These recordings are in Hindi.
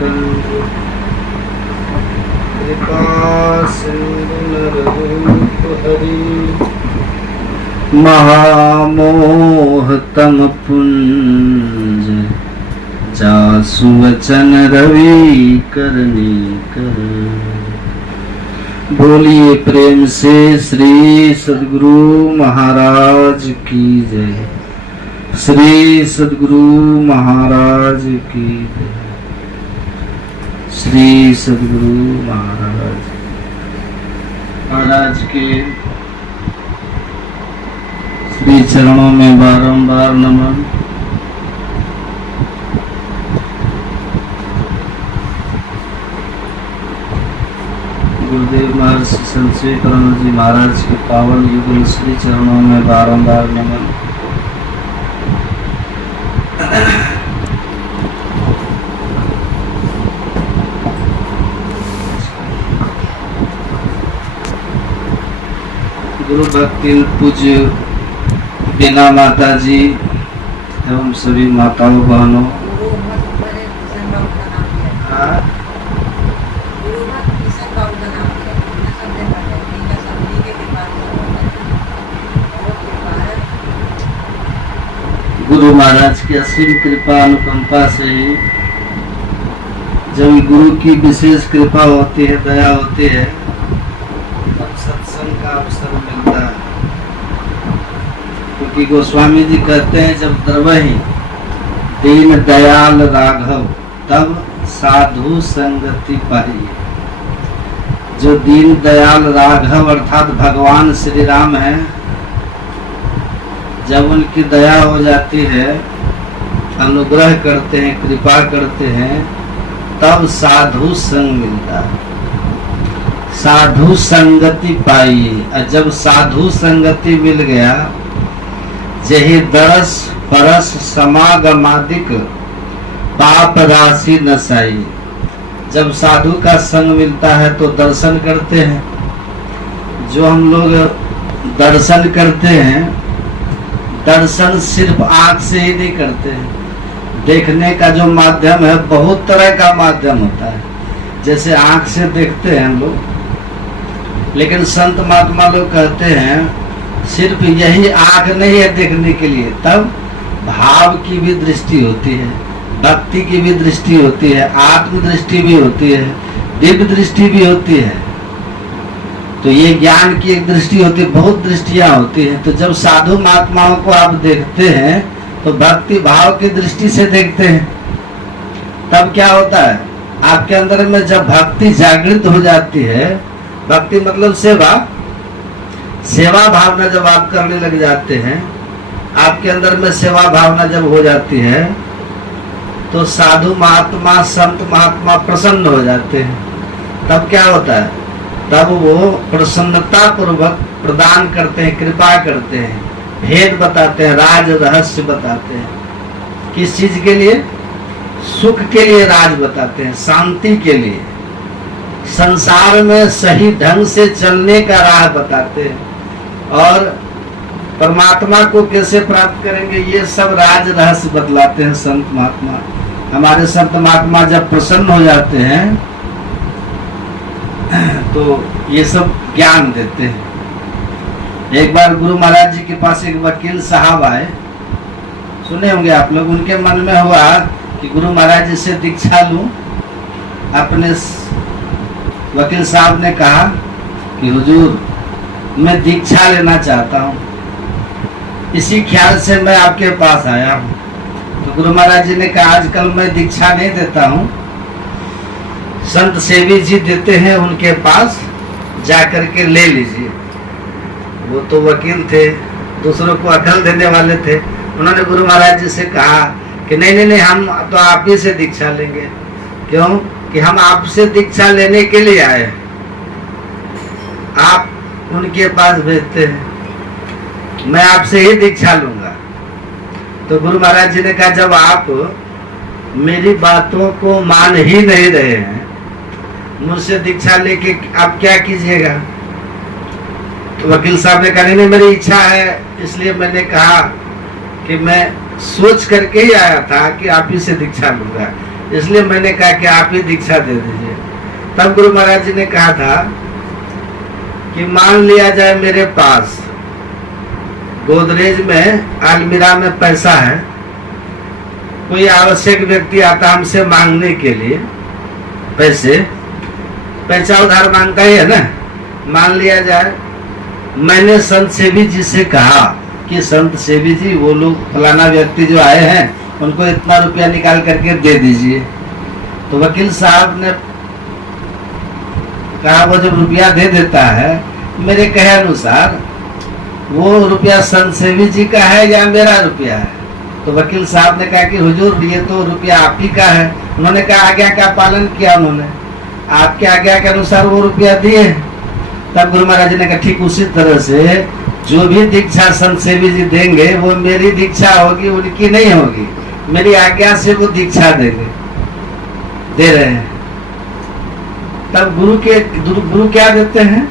कृपा सिंधु नररूप हरि महामोह तम पुंज जासु वचन रवि करनी कर। बोलिए प्रेम से श्री सद्गुरु महाराज की जय। श्री सद्गुरु महाराज की जय। श्री सद्गुरु महाराज के श्री चरणों में बारंबार नमन। गुरुदेव महर्षि संत शिवानंद जी महाराज के पावन युगल श्री चरणों में बारंबार नमन। गुरु भक्ति पूज्य बीना माता जी एवं सभी माताओं बहनों, गुरु महाराज की असीम कृपा अनुकंपा से ही जब गुरु की विशेष कृपा होती है, दया होती है, तब सत्संग का अवसर मिलता है। क्योंकि गोस्वामी जी कहते हैं जब द्रवहि दीन दयाल राघव तब साधु संगति पाइए। जो दीन दयाल राघव अर्थात भगवान श्री राम है, जब उनकी दया हो जाती है, अनुग्रह करते हैं, कृपा करते हैं, तब साधु संग मिलता है। साधु संगति पाइए। और जब साधु संगति मिल गया, जही दरस परस समागमादिक पाप राशि नसाई। जब साधु का संग मिलता है तो दर्शन करते हैं। जो हम लोग दर्शन करते हैं, दर्शन सिर्फ आंख से ही नहीं करते हैं। देखने का जो माध्यम है बहुत तरह का माध्यम होता है। जैसे आंख से देखते हैं हम लोग, लेकिन संत महात्मा लोग कहते हैं सिर्फ यही आंख नहीं है देखने के लिए, तब भाव की भी दृष्टि होती है, भक्ति की भी दृष्टि होती है, आत्म दृष्टि भी होती है, दिव्य दृष्टि भी होती है। तो ये ज्ञान की एक दृष्टि होती है, बहुत दृष्टियां होती हैं। तो जब साधु महात्माओं को आप देखते हैं तो भक्ति भाव की दृष्टि से देखते हैं। तब क्या होता है, आपके अंदर में जब भक्ति जागृत हो जाती है, भक्ति मतलब सेवा, सेवा भावना जब आप करने लग जाते हैं, आपके अंदर में सेवा भावना जब हो जाती है, तो साधु महात्मा संत महात्मा प्रसन्न हो जाते हैं। तब क्या होता है, तब वो प्रसन्नता पूर्वक प्रदान करते हैं, कृपा करते हैं, भेद बताते हैं, राज रहस्य बताते हैं। किस चीज के लिए? सुख के लिए राज बताते हैं, शांति के लिए, संसार में सही ढंग से चलने का राह बताते हैं, और परमात्मा को कैसे प्राप्त करेंगे ये सब राज रहस्य बतलाते हैं संत महात्मा। हमारे संत महात्मा जब प्रसन्न हो जाते हैं तो ये सब ज्ञान देते हैं। एक बार गुरु महाराज जी के पास एक वकील साहब आए, सुने होंगे आप लोग। उनके मन में हुआ कि गुरु महाराज जी से दीक्षा लूं। अपने वकील साहब ने कहा कि हुजूर मैं दीक्षा लेना चाहता हूं, इसी ख्याल से मैं आपके पास आया हूं। तो गुरु महाराज जी ने कहा आजकल मैं दीक्षा नहीं देता हूं, संत सेवी जी देते हैं, उनके पास जाकर के ले लीजिए। वो तो वकील थे, दूसरों को अकल देने वाले थे। उन्होंने गुरु महाराज जी से कहा कि नहीं नहीं, हम तो आप ही से दीक्षा लेंगे। क्यों? कि हम आपसे दीक्षा लेने के लिए आए, आप उनके पास भेजते हैं, मैं आपसे ही दीक्षा लूंगा। तो गुरु महाराज जी ने कहा जब आप मेरी बातों को मान ही नहीं रहे हैं, मुझसे दीक्षा लेके आप क्या कीजिएगा? तो वकील साहब ने कहा नहीं मेरी इच्छा है, इसलिए मैंने कहा कि मैं सोच करके ही आया था कि आप ही से दीक्षा लूंगा। इसलिए मैंने कहा कि आप ही दीक्षा दे दीजिए। तब गुरु महाराज जी ने कहा था कि मान लिया जाए मेरे पास गोदरेज में अलमीरा में पैसा है, कोई आवश्यक व्यक्ति आता हमसे मांगने के लिए पैसा उधार मांगता ही है ना। मान लिया जाए मैंने संत सेवी जी से कहा कि संत सेवी जी वो लोग फलाना व्यक्ति जो आए हैं उनको इतना रुपया निकाल करके दे दीजिए। तो वकील साहब ने कहा वो जब रुपया दे देता है मेरे कहे अनुसार वो रुपया संत सेवी जी का है या मेरा रुपया है। तो वकील साहब ने कहा कि हुजूर ये तो रुपया आप ही का है। उन्होंने कहा आज्ञा का पालन किया, उन्होंने आपके आज्ञा के अनुसार वो रुपया दिए। तब गुरु महाराज ने कहा ठीक उसी तरह से जो भी दीक्षा संत सेवी जी देंगे वो मेरी दीक्षा होगी, उनकी नहीं होगी। मेरी आज्ञा से वो दीक्षा देंगे, दे रहे हैं। तब गुरु क्या देते हैं?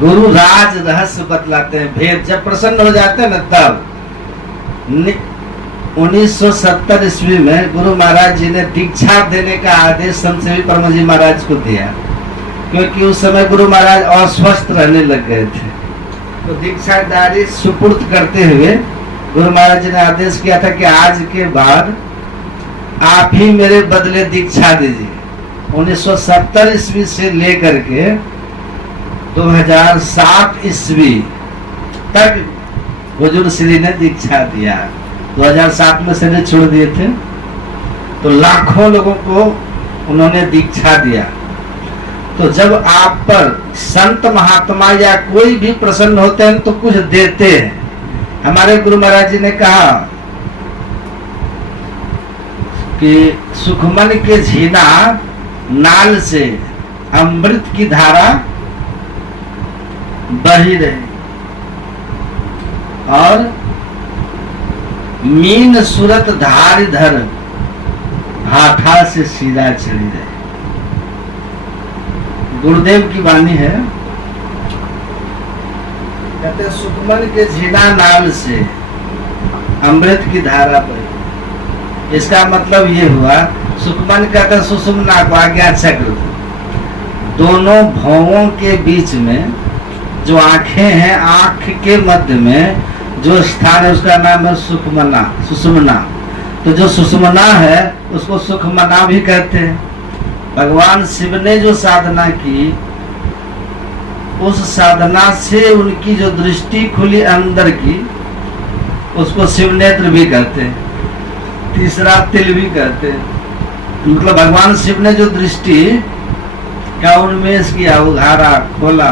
गुरु राज रहस्य बतलाते हैं, भेद। जब प्रसन्न हो जाते हैं ना तब 1970 ईस्वी में गुरु महाराज जी ने दीक्षा देने का आदेश संत सेवी परम जी महाराज को दिया, क्योंकि उस समय गुरु महाराज अस्वस्थ रहने लग गए थे। तो दीक्षादारी सुपुर्द करते हुए गुरु महाराज जी ने आदेश किया था कि आज के बाद आप ही मेरे बदले दीक्षा दीजिए। 1970 ईस्वी से लेकर के 2007 ईस्वी तक हुजूर श्री ने दीक्षा दिया। 2007 में शरीर छोड़ दिए थे तो लाखों लोगों को उन्होंने दीक्षा दिया। तो जब आप पर संत महात्मा या कोई भी प्रसन्न होते हैं तो कुछ देते हैं। हमारे गुरु महाराज जी ने कहा कि सुखमन के झीना नाल से अमृत की धारा बही रहे और मीन सूरत धार धर हाथा से सीधा चढ़ी रहे। गुरुदेव की वाणी है, कहते सुखमन के झीना नाल से अमृत की धारा बही। इसका मतलब ये हुआ, सुखमन कहते सुषुम्ना को आज्ञा चक्र, दोनों भौवों के बीच में जो आंखें हैं, आंख के मध्य में जो स्थान है उसका नाम है सुखमना, सुषुम्ना। तो जो सुषुम्ना है उसको सुखमना भी कहते हैं। भगवान शिव ने जो साधना की उस साधना से उनकी जो दृष्टि खुली अंदर की उसको शिव नेत्र भी कहते हैं, तीसरा तिल भी कहते हैं। मतलब भगवान शिव ने जो दृष्टि का उन्मेष किया, उघारा, खोला,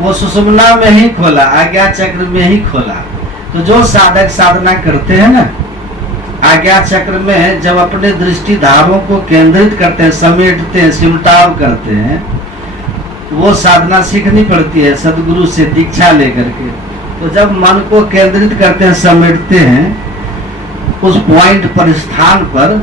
वो सुषुम्ना में ही खोला, आज्ञा चक्र में ही खोला। तो जो साधक साधना करते हैं ना, आज्ञा चक्र में जब अपने दृष्टि धारों को केंद्रित करते हैं, समेटते हैं, सिमटाव करते हैं, वो साधना सीखनी पड़ती है सदगुरु से दीक्षा लेकर के। तो जब मन को केंद्रित करते हैं, समेटते हैं उस पॉइंट पर, स्थान पर,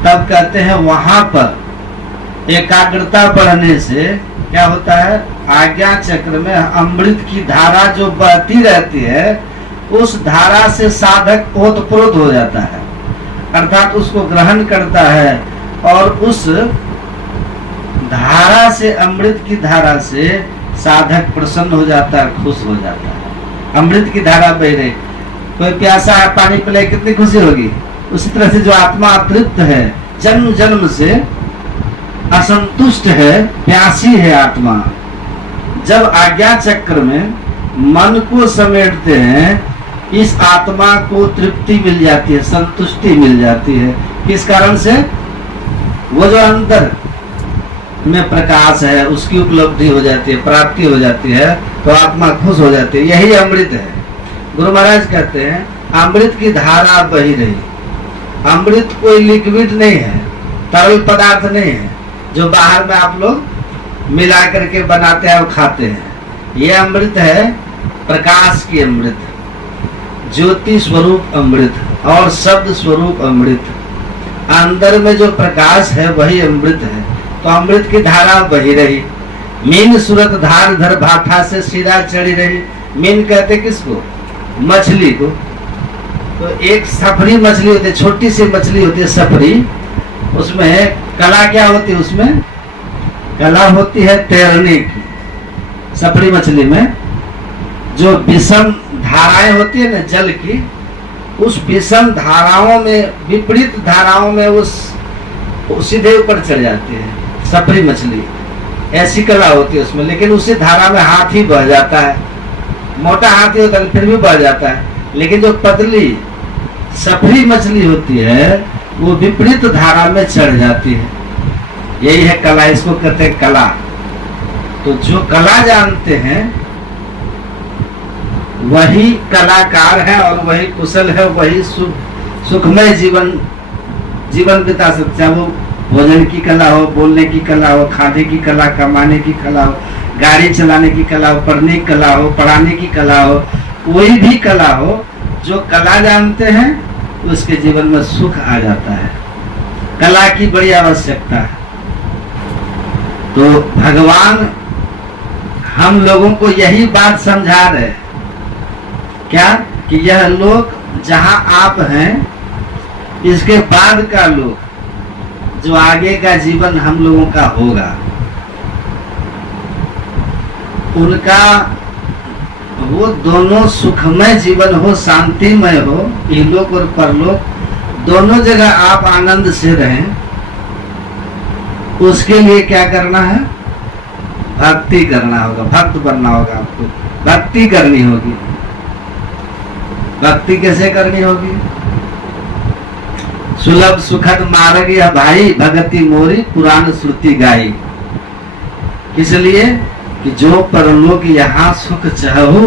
तब कहते हैं वहां पर एकाग्रता बढ़ने से क्या होता है, आज्ञा चक्र में अमृत की धारा जो बहती रहती है उस धारा से साधक ओतप्रोत हो जाता है, अर्थात उसको ग्रहण करता है और उस धारा से, अमृत की धारा से साधक प्रसन्न हो जाता है, खुश हो जाता है। अमृत की धारा बह रही, कोई प्यासा है पानी पिलाए कितनी खुशी होगी। उसी तरह से जो आत्मा अतृप्त है, जन्म जन्म से असंतुष्ट है, प्यासी है आत्मा, जब आज्ञा चक्र में मन को समेटते हैं इस आत्मा को तृप्ति मिल जाती है, संतुष्टि मिल जाती है। किस कारण से? वो जो अंदर में प्रकाश है उसकी उपलब्धि हो जाती है, प्राप्ति हो जाती है, तो आत्मा खुश हो जाती है। यही अमृत है। गुरु महाराज कहते हैं अमृत की धारा बही रही। अमृत कोई लिक्विड नहीं है, तरल पदार्थ नहीं है जो बाहर में आप लोग मिला करके बनाते हैं और खाते हैं। ये अमृत है प्रकाश की अमृत, ज्योति स्वरूप अमृत और शब्द स्वरूप अमृत। अंदर में जो प्रकाश है वही अमृत है। तो अमृत की धारा बही रही। मीन सूरत धार धर भाठा से सिरा चढ़ी रही। मीन कहते किसको? मछली को। तो एक सफरी मछली होती है, छोटी सी मछली होती है सफरी, उसमें कला क्या होती है? उसमें कला होती है तैरने की। सफरी मछली में जो विषम धाराएं होती है ना जल की, उस विषम धाराओं में, विपरीत धाराओं में उस सीधे ऊपर चढ़ जाती है सफरी मछली। ऐसी कला होती है उसमें। लेकिन उसी धारा में हाथी बह जाता है, मोटा हाथी होता है फिर भी बह जाता है। लेकिन जो पतली सफरी मछली होती है वो विपरीत धारा में चढ़ जाती है। यही है कला, इसको कहते हैं कला। तो जो कला जानते हैं वही कलाकार है और वही कुशल है, वही सुखमय जीवन बिता सकते हैं। वो भोजन की कला हो, बोलने की कला हो, खाने की कला, कमाने की कला हो, गाड़ी चलाने की कला हो, पढ़ने की कला हो, पढ़ाने की कला हो, कोई भी कला हो, जो कला जानते हैं उसके जीवन में सुख आ जाता है। कला की बड़ी आवश्यकता है। तो भगवान हम लोगों को यही बात समझा रहे, क्या कि यह लोक जहां आप हैं, इसके बाद का लोक, जो आगे का जीवन हम लोगों का होगा, उनका वो दोनों सुखमय जीवन हो, शांतिमय हो, इहलोक और परलोक दोनों जगह आप आनंद से रहें। उसके लिए क्या करना है? भक्ति करना होगा, भक्त बनना होगा। आपको भक्ति करनी होगी। भक्ति कैसे करनी होगी? सुलभ सुखद मार्ग या भाई, भगति मोरी पुराण श्रुति गाई। इसलिए कि जो परलोक यहाँ सुख चाहू,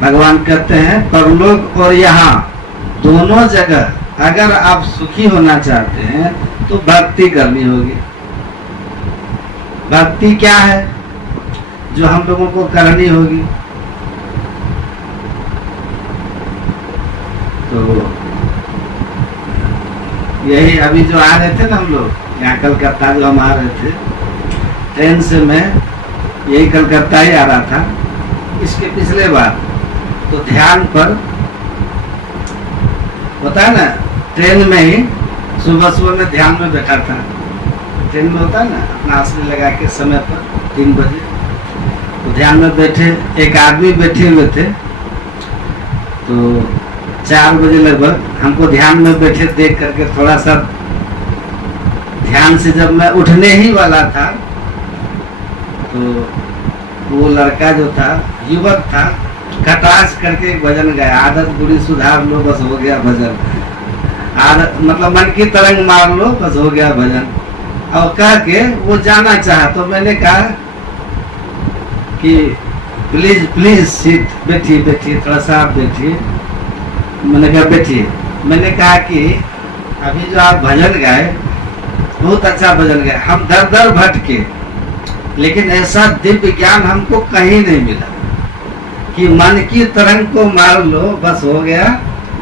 भगवान कहते हैं परलोक और यहाँ दोनों जगह अगर आप सुखी होना चाहते हैं तो भक्ति करनी होगी। भक्ति क्या है जो हम लोगों को करनी होगी? तो यही अभी जो आ रहे थे ना हम लोग यहाँ कलकत्ता, जो हम आ रहे थे ट्रेन से, मैं यही कलकत्ता ही आ रहा था। इसके पिछले बार तो ध्यान पर होता है ना, ट्रेन में ही सुबह में ध्यान में बैठा था। ट्रेन में होता है ना, अपना आसन लगा के समय पर 3 बजे तो ध्यान में बैठे, एक आदमी बैठे हुए थे। तो 4 बजे लगभग हमको ध्यान में बैठे देख करके थोड़ा सा ध्यान से जब मैं उठने ही वाला था तो वो लड़का जो था, युवक था, खटास करके एक भजन गाया, आदत बुरी सुधार लो बस हो गया भजन। आदत मतलब मन की तरंग मार लो बस हो गया भजन। और कह के वो जाना चाहा तो मैंने कहा कि प्लीज प्लीज सीट, बैठिए बैठिए, थोड़ा सा आप बैठिए। मैंने कहा बैठिए। मैंने कहा कि अभी जो आप भजन गाए बहुत अच्छा भजन गाए, हम दर दर भटके लेकिन ऐसा दिव्य ज्ञान हमको कहीं नहीं मिला कि मन की तरंग को मार लो बस हो गया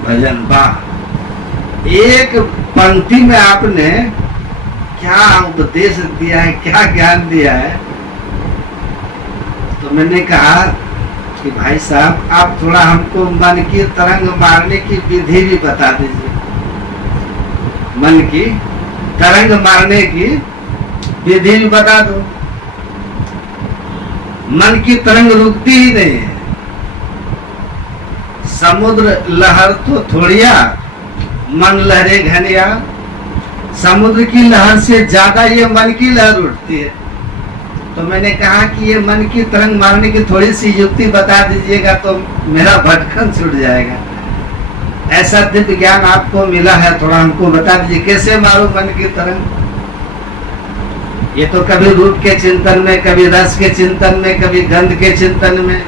भजन। वाह, एक पंक्ति में आपने क्या उपदेश दिया है, क्या ज्ञान दिया है। तो मैंने कहा कि भाई साहब आप थोड़ा हमको मन की तरंग मारने की विधि भी बता दीजिए। मन की तरंग मारने की विधि भी बता दो। मन की तरंग रुकती ही नहीं है। समुद्र लहर तो थोड़िया, मन लहरे घनिया। समुद्र की लहर से ज्यादा ये मन की लहर उठती है। तो मैंने कहा कि ये मन की तरंग मारने की थोड़ी सी युक्ति बता दीजिएगा तो मेरा भटकन छूट जाएगा। ऐसा दिव्य ज्ञान आपको मिला है, थोड़ा हमको बता दीजिए कैसे मारो मन की तरंग। ये तो कभी रूप के चिंतन में, कभी रस के चिंतन में, कभी गंध के चिंतन में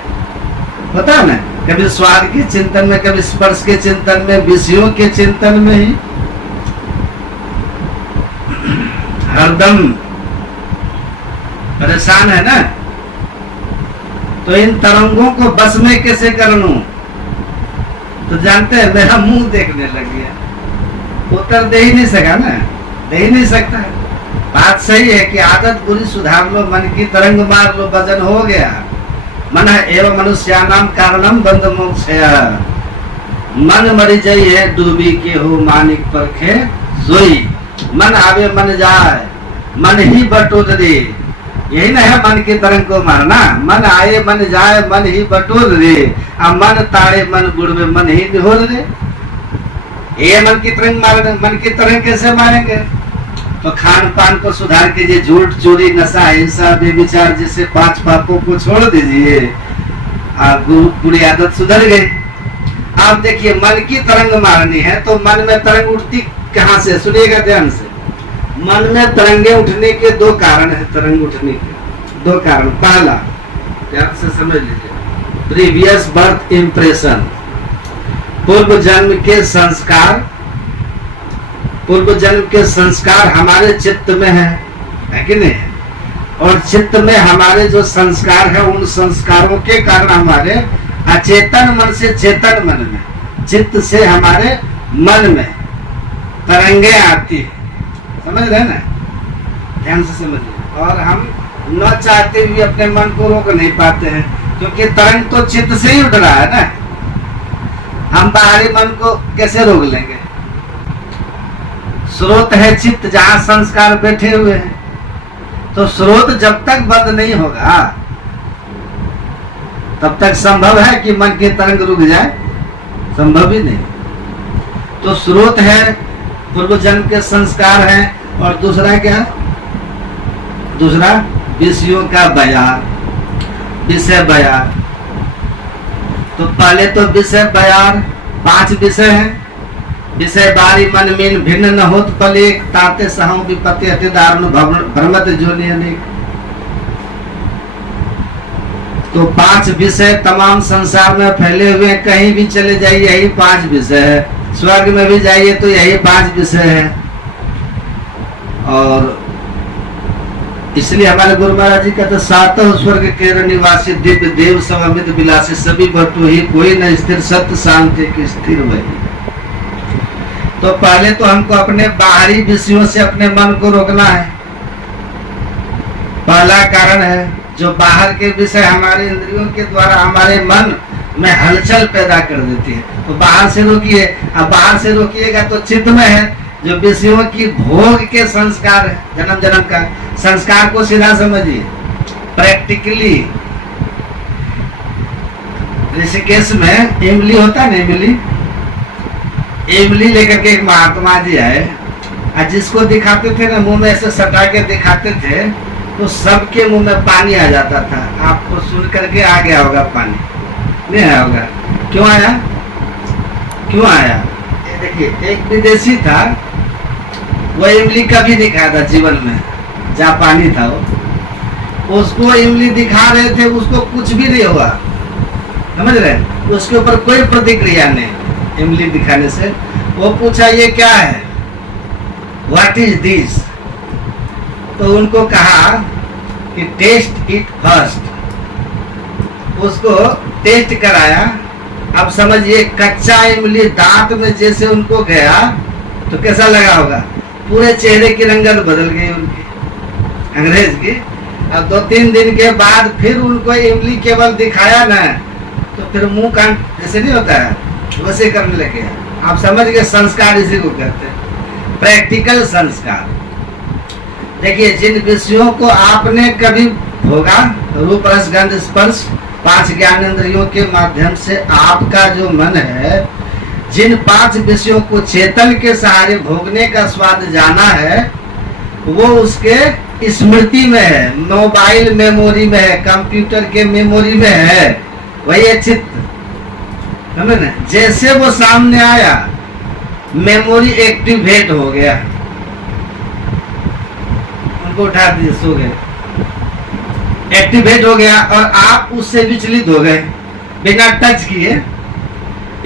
होता है ना, कभी स्वाद के चिंतन में, कभी स्पर्श के चिंतन में, विषयों के चिंतन में ही हरदम परेशान है ना। तो इन तरंगों को बस में कैसे कर लूं? तो जानते हैं मेरा मुंह देखने लग गया। उत्तर दे ही नहीं सका ना, दे ही नहीं सकता। बात सही है कि आदत बुरी सुधार लो, मन की तरंग मार लो, भजन हो गया। मन एवं मनुष्यानाम कारणम बंध मोक्षया। मन मरी जाई है डूबी के हो मानिक परखे सोई। मन आवे मन जाए, मन ही बटोर रे। यही ना है मन के तरंग को मारना। मन आए मन जाए, मन ही बटोर रे। अब मन ताड़े मन बुड़वे, मन ही निहोर रे। ये मन की तरंग मारेंगे। मन की तरंग कैसे मारेंगे? तो खान पान को सुधार कीजिए, झूठ चोरी नशा हिंसा बेविचार जैसे 5 पापों को छोड़ दीजिए, बुरी आदत सुधर गई। आप देखिए मन की तरंग मारनी है तो मन में तरंग उठती कहाँ से? सुनिएगा ध्यान से। मन में तरंगे उठने के 2 कारण है। तरंग उठने के 2 कारण। पहला, ध्यान से समझ लीजिए, प्रीवियस बर्थ इम्प्रेशन, पूर्व जन्म के संस्कार। पूर्व जन्म के संस्कार हमारे चित्त में है कि नहीं? और चित्त में हमारे जो संस्कार है, उन संस्कारों के कारण हमारे अचेतन मन से चेतन मन में, चित्त से हमारे मन में तरंगे आती है। समझ रहे ना? ध्यान से समझिए। और हम न चाहते हुए अपने मन को रोक नहीं पाते हैं, क्योंकि तरंग तो चित्त से ही उठ रहा है ना। हम बाहरी मन को कैसे रोक लेंगे? स्रोत है चित्त, जहां संस्कार बैठे हुए हैं। तो स्रोत जब तक बंद नहीं होगा तब तक संभव है कि मन की तरंग रुक जाए? संभव ही नहीं। तो स्रोत है, पूर्व जन्म के संस्कार है, और दूसरा क्या? दूसरा विषयों का बयार, विषय बयार। तो पहले तो विषय बयार, 5 विषय हैं। विषय बारी मन मीन भिन्न न होत पलेक, ताते सहम विपत्ति अति दारुण भ्रमत जोनि अनेक। तो 5 विषय तमाम संसार में फैले हुए हैं। कहीं भी चले जाइए यही 5 विषय है। स्वर्ग में भी जाइए तो यही 5 विषय है। और इसलिए हमारे गुरु महाराज जी कहते, 7 स्वर्ग के निवासी दिव्य देव सब अमित विलासी, सभी भट्टो ही कोई न स्थिर, सत्य शांति की स्थिर वही। तो पहले तो हमको अपने बाहरी विषयों से अपने मन को रोकना है। पहला कारण है, जो बाहर के विषय हमारे इंद्रियों के द्वारा हमारे मन में हलचल पैदा कर देती है, तो बाहर से रोकिए। अब बाहर से रोकिएगा तो चित्त में है जो विषयों की भोग के संस्कार है, जन्म जन्म का संस्कार को सीधा समझिए प्रैक्टिकली। ऋषिकेश में इमली होता है ना, इमली लेकर के एक महात्मा जी आए, और जिसको दिखाते थे ना मुंह में ऐसे सटा के दिखाते थे, तो सबके मुंह में पानी आ जाता था। आपको सुन करके आ गया होगा पानी, नहीं आया होगा? क्यों आया? क्यों आया? ये देखिए, एक विदेशी था, वो इमली कभी नहीं खाया था जीवन में, जहाँ पानी था वो, उसको इमली दिखा रहे थे, उसको कुछ भी नहीं हुआ। समझ रहे? उसके ऊपर कोई प्रतिक्रिया नहीं इमली दिखाने से। वो पूछा ये क्या है, व्हाट इज दिस? तो उनको कहा कि टेस्ट इट फर्स्ट। उसको टेस्ट कराया। अब समझिए, कच्चा इमली दांत में जैसे उनको गया तो कैसा लगा होगा? पूरे चेहरे की रंगत बदल गई उनकी, अंग्रेज की। अब 2-3 दिन के बाद फिर उनको इमली केवल दिखाया ना, तो फिर मुंह कान जैसे नहीं होता है वैसे करने लगे। आप समझ गए? संस्कार इसी को कहते हैं, प्रैक्टिकल संस्कार। देखिए, जिन विषयों को आपने कभी भोगा, रूप रस गंध स्पर्श 5 ज्ञानेंद्रियों के माध्यम से आपका जो मन है, जिन 5 विषयों को चेतन के सहारे भोगने का स्वाद जाना है, वो उसके स्मृति में है, मोबाइल मेमोरी में है, कंप्यूटर के मेमोरी में है, वही है चित्त। समझ ना? जैसे वो सामने आया, मेमोरी एक्टिवेट हो गया, उनको उठा दिए, सो गए, एक्टिवेट हो गया, और आप उससे विचलित हो गए बिना टच किए।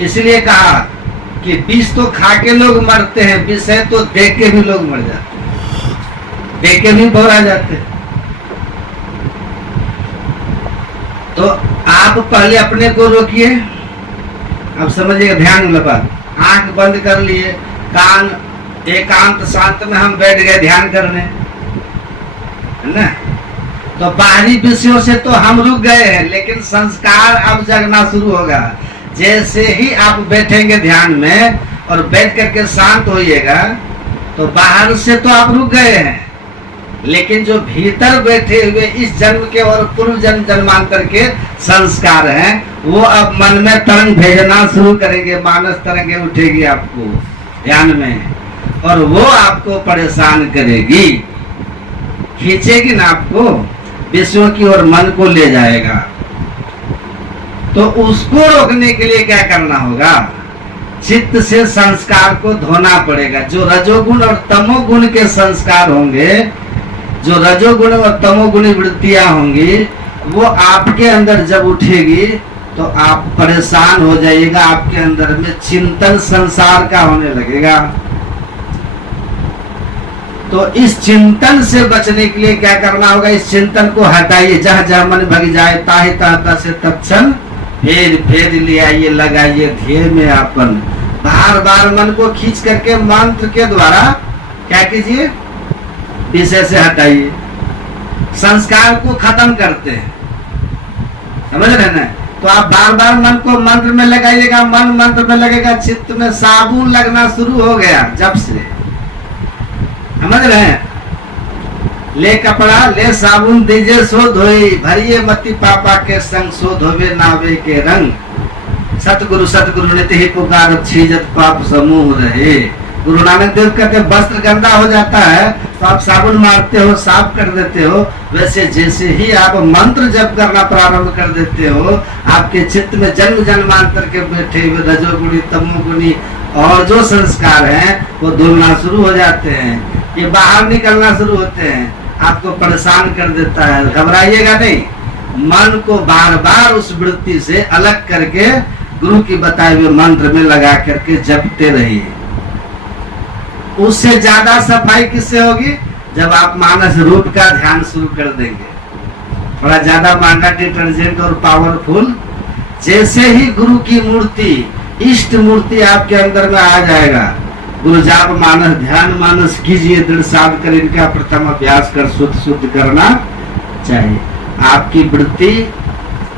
इसलिए कहा कि विष तो खा के लोग मरते हैं, विषय तो देख के भी लोग मर जाते हैं, देख के भी घबरा जाते हैं। तो आप पहले अपने को रोकिए। अब समझिए, ध्यान लगा, आंख बंद कर लिए, कान एकांत शांत में हम बैठ गए ध्यान करने, है ना? तो बाहरी विषयों से तो हम रुक गए हैं, लेकिन संस्कार अब जगना शुरू होगा। जैसे ही आप बैठेंगे ध्यान में और बैठ करके शांत होइएगा, तो बाहर से तो आप रुक गए हैं, लेकिन जो भीतर बैठे हुए इस जन्म के और पूर्व जन्म जन्मांतर के संस्कार हैं, वो अब मन में तरंग भेजना शुरू करेंगे, मानस तरंगे उठेगी आपको ध्यान में, और वो आपको परेशान करेगी, खींचेगी ना आपको विषयों की ओर, मन को ले जाएगा। तो उसको रोकने के लिए क्या करना होगा? चित्त से संस्कार को धोना पड़ेगा। जो रजोगुण और तमोगुण के संस्कार होंगे, जो रजोगुण और तमोगुणी वृत्तियां होंगी, वो आपके अंदर जब उठेगी तो आप परेशान हो जाइएगा, आपके अंदर में चिंतन संसार का होने लगेगा। तो इस चिंतन से बचने के लिए क्या करना होगा? इस चिंतन को हटाइए। जहाँ जहाँ मन भग जाए ताहि तह से तत्क्षण फेर ले आइए, लगाइए ध्येय में आपन। बार बार मन को खींच करके मंत्र के द्वारा क्या कीजिए? विषय से हटाइए, संस्कार को खत्म करते हैं, समझ रहे ना? तो आप बार बार मन को मंत्र में लगाइएगा, मन मंत्र में लगेगा, चित्त में साबुन लगना शुरू हो गया जब से, समझ रहे हैं? ले कपड़ा ले साबुन दीजिए सो धोई, भरिए मति पापा के संग सो धोवे नावे के रंग। सतगुरु सतगुरु नित्य ही पुकार छीजत पाप समूह रहे। गुरु नानक देव कहते वस्त्र गंदा हो जाता है तो आप साबुन मारते हो, साफ कर देते हो। वैसे जैसे ही आप मंत्र जप करना प्रारंभ कर देते हो, आपके चित्त में जन्म जन्मांतर के बैठे हुए रजोगुणी तमोगुणी और जो संस्कार हैं वो धुलना शुरू हो जाते हैं, ये बाहर निकलना शुरू होते हैं, आपको परेशान कर देता है। घबराइएगा नहीं, मन को बार बार उस वृत्ति से अलग करके गुरु की बताए हुए मंत्र में लगा करके जपते रहिए। उससे ज्यादा सफाई किससे होगी? जब आप मानस रूप का ध्यान शुरू कर देंगे। थोड़ा ज्यादा महंगा डिटर्जेंट और पावरफुल, जैसे ही गुरु की मूर्ति, इष्ट मूर्ति आपके अंदर में आ जाएगा, गुरु जाप मानस ध्यान मानस कीजिए, दृढ़ साध कर इनका प्रथम अभ्यास कर शुद्ध करना चाहिए। आपकी वृत्ति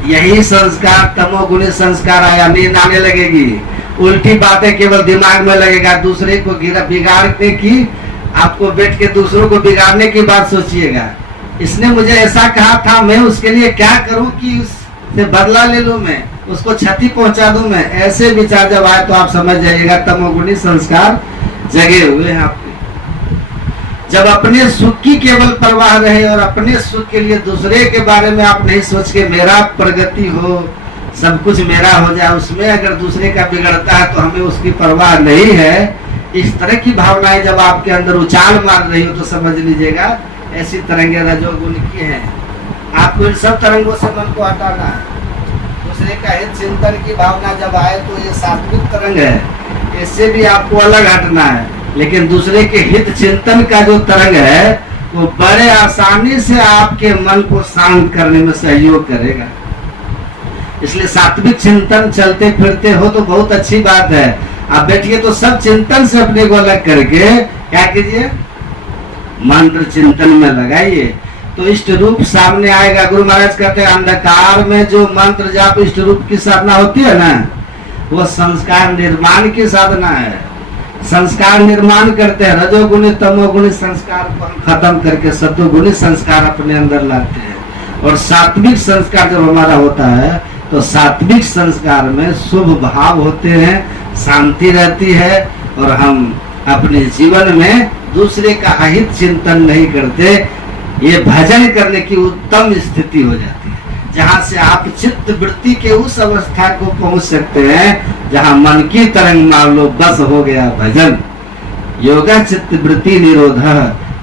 यही संस्कार, तमोगुणी संस्कार आया, नींद आने लगेगी, उल्टी बातें केवल दिमाग में लगेगा, दूसरे को बिगाड़ने की, आपको बैठ के दूसरों को बिगाड़ने की बात सोचिएगा। इसने मुझे ऐसा कहा था, मैं उसके लिए क्या करूं कि उससे बदला ले लूं, मैं उसको क्षति पहुंचा दूं, मैं ऐसे विचार जब आए तो आप समझ जाइएगा तमोगुणी संस्कार जगे हुए हैं आपके। जब अपने सुख की केवल परवाह रहे और अपने सुख के लिए दूसरे के बारे में आप नहीं सोच के मेरा प्रगति हो, सब कुछ मेरा हो जाए, उसमें अगर दूसरे का बिगड़ता है तो हमें उसकी परवाह नहीं है, इस तरह की भावनाएं जब आपके अंदर उछाल मार रही हो तो समझ लीजिएगा ऐसी तरंगे रजोगुण की हैं। आपको इन सब तरंगों से मन को हटाना है। दूसरे का हित चिंतन की भावना जब आए तो ये सात्विक तरंग है, इससे भी आपको अलग हटना है। लेकिन दूसरे के हित चिंतन का जो तरंग है वो बड़े आसानी से आपके मन को शांत करने में सहयोग करेगा। इसलिए सात्विक चिंतन चलते फिरते हो तो बहुत अच्छी बात है। आप बैठिए तो सब चिंतन से अपने को अलग करके क्या कीजिए? मंत्र चिंतन में लगाइए तो इष्ट रूप सामने आएगा। गुरु महाराज कहते हैं अंधकार में जो मंत्र जाप इष्ट रूप की साधना होती है ना, वो संस्कार निर्माण की साधना है। संस्कार निर्माण करते हैं, रजोगुणी तमोगुणी संस्कार को हम खत्म करके सतोगुणी संस्कार अपने अंदर लाते हैं। और सात्विक संस्कार जब हमारा होता है तो सात्विक संस्कार में शुभ भाव होते हैं, शांति रहती है और हम अपने जीवन में दूसरे का अहित चिंतन नहीं करते। ये भजन करने की उत्तम स्थिति हो जाती है, जहाँ से आप चित्त वृत्ति के उस अवस्था को पहुंच सकते हैं जहाँ मन की तरंग मान लो बस हो गया भजन। योगा चित्त वृत्ति निरोध,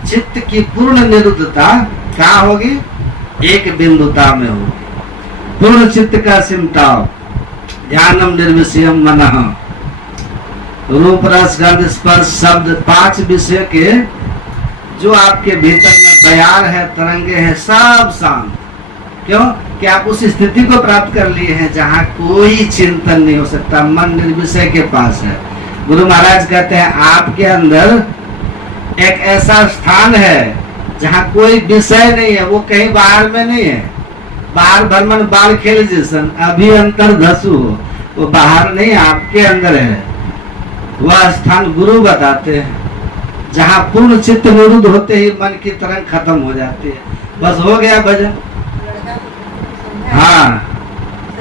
चित्त की पूर्ण निरुद्धता कहाँ होगी? एक बिंदुता में होगी। पूर्ण चित्त का सिमटाव, ध्यानम निर्विषयम मनः, रूप रस गंध स्पर्श शब्द 5 विषय के जो आपके भीतर में बयार है, तरंगे हैं, सब शांत। क्यों? कि आप उस स्थिति को प्राप्त कर लिए हैं जहाँ कोई चिंतन नहीं हो सकता, मन निर्विषय के पास है। गुरु महाराज कहते हैं आपके अंदर एक ऐसा स्थान है जहाँ कोई विषय नहीं है, वो कहीं बाहर में नहीं है। बाहर भ्रमण बाल खेल जैसन अभी अंतर धसु हो, वो बाहर नहीं आपके अंदर है। वह स्थान गुरु बताते हैं जहाँ पूर्ण चित्त निरुद्ध होते ही मन की तरंग खत्म हो जाती है, बस हो गया भजन। हाँ,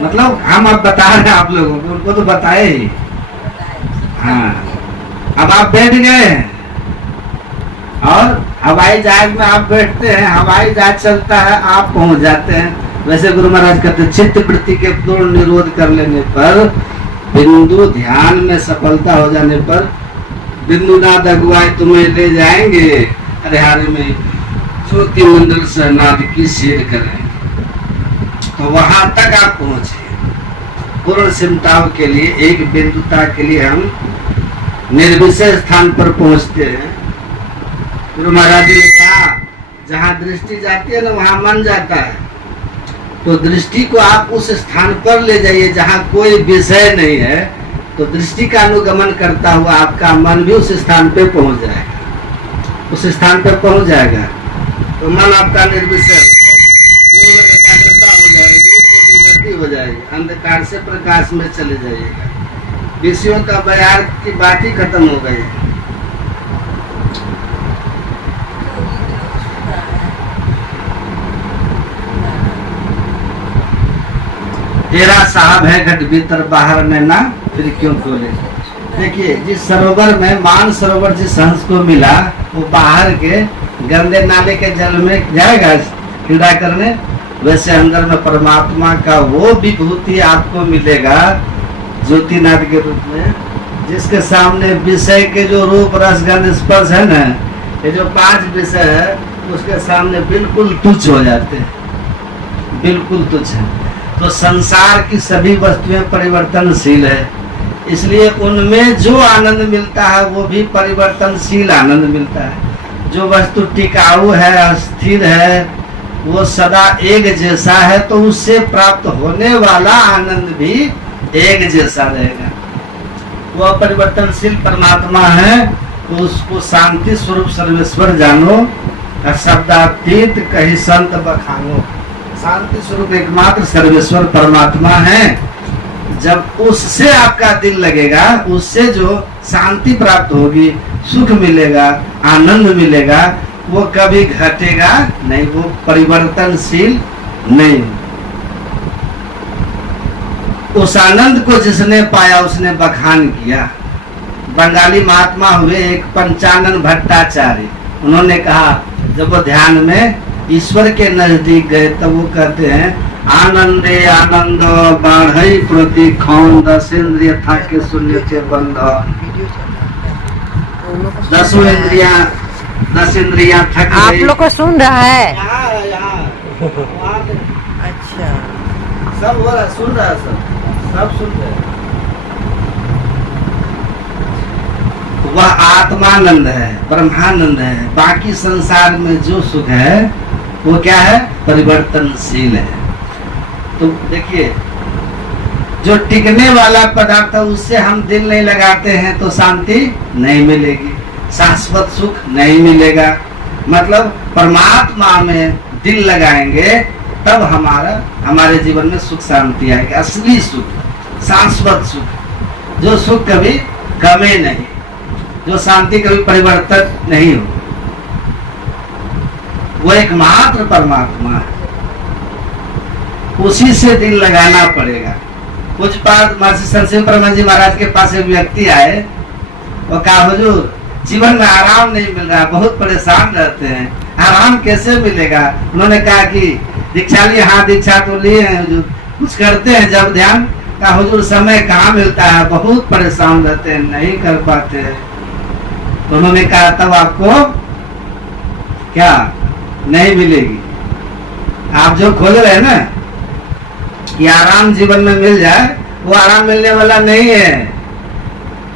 मतलब हम अब बता रहे हैं आप लोगों को, उनको तो बताए ही। हाँ, अब आप बैठ गए और हवाई जहाज में आप बैठते हैं, हवाई जहाज चलता है, आप पहुंच जाते हैं। वैसे गुरु महाराज कहते हैं चित्त वृत्ति के पूर्ण निरोध कर लेने पर, बिंदु ध्यान में सफलता हो जाने पर, बिंदुनाथ अगुवाई तुम्हें ले जाएंगे हरिहारे में, ज्योति मंडल सहनाद की शेर करेंगे। तो वहां तक आप पहुंचे। पूर्ण सिमटाव के लिए, एक बिंदुता के लिए हम निर्विशेष स्थान पर पहुंचते हैं। गुरु महाराज ने कहा जहाँ दृष्टि जाती है ना वहां मन जाता है, तो दृष्टि को आप उस स्थान पर ले जाइए जहाँ कोई विषय नहीं है, तो दृष्टि का अनुगमन करता हुआ आपका मन भी उस स्थान पे पहुंच जाएगा। उस स्थान पर पहुंच जाएगा तो मन आपका निर्विषय हो जाएगा, पूर्ण एकाग्रता हो जाएगी, पूर्ण गति हो जाएगी, अंधकार से प्रकाश में चले जाइएगा। विषयों का बयार की बात ही खत्म हो गई। तेरा साहब है घट भीतर बाहर नैना फिर क्यों खोले। देखिए जिस सरोवर में, मान सरोवर जिस हंस को मिला, वो बाहर के गंदे नाले के जल में जाएगा क्रीड़ा करने, वैसे अंदर में परमात्मा का वो विभूति आपको मिलेगा ज्योतिनाथ के रूप में, जिसके सामने विषय के जो रूप रस गंध स्पर्श है ना, ये जो 5 विषय है, उसके सामने बिल्कुल तुच्छ हो जाते हैं, बिल्कुल तुच्छ है। तो संसार की सभी वस्तुएं परिवर्तनशील है, इसलिए उनमें जो आनंद मिलता है वो भी परिवर्तनशील आनंद मिलता है। जो वस्तु टिकाऊ है, स्थिर है, वो सदा एक जैसा है, तो उससे प्राप्त होने वाला आनंद भी एक जैसा रहेगा। वो अपरिवर्तनशील परमात्मा है, तो उसको शांति स्वरूप सर्वेश्वर जानो, शब्दातीत कहीं संत बखानो। शांति स्वरूप एकमात्र सर्वेश्वर परमात्मा है। जब उससे आपका दिल लगेगा, उससे जो शांति प्राप्त होगी, सुख मिलेगा, आनंद मिलेगा, वो कभी घटेगा नहीं, वो परिवर्तनशील नहीं। उस आनंद को जिसने पाया उसने बखान किया। बंगाली महात्मा हुए एक पंचानन भट्टाचार्य, उन्होंने कहा जब वो ध्यान में ईश्वर के नजदीक गए तब वो कहते हैं आनंदे आनंद बाढ़ई प्रति खौन दस इंद्रिय था के शून्य के बंध। 10 इंद्रियां थक गई। आप लोग को सुन रहा है? यहाँ अच्छा, सब हो रहा, सुन रहा है, सब सुन रहे हैं। वह आत्मानंद है, ब्रह्मानंद है। बाकी संसार में जो सुख है वो क्या है? परिवर्तनशील है। तो देखिए जो टिकने वाला पदार्थ है उससे हम दिल नहीं लगाते हैं तो शांति नहीं मिलेगी, शाश्वत सुख नहीं मिलेगा। मतलब परमात्मा में दिल लगाएंगे तब हमारे जीवन में सुख शांति आएगी। असली सुख, शाश्वत सुख, जो सुख कभी कमे नहीं, जो शांति कभी परिवर्तन नहीं हो, वो एकमात्र परमात्मा है। उसी से दिल लगाना पड़ेगा। कुछ बात महर्षि संत परमहंस जी महाराज के पास एक व्यक्ति आए, वो कहा हुजूर जीवन में आराम नहीं मिल रहा, बहुत परेशान रहते हैं, आराम कैसे मिलेगा? उन्होंने कहा कि दीक्षा लिए? हाँ दीक्षा तो लिए हैं हुजूर। कुछ करते हैं जब ध्यान? कहा हुजूर समय कहाँ मिलता है, बहुत परेशान रहते हैं, नहीं कर पाते हैं। तो उन्होंने कहा तब आपको क्या नहीं मिलेगी? आप जो खोज रहे हैं ना कि आराम जीवन में मिल जाए, वो आराम मिलने वाला नहीं है।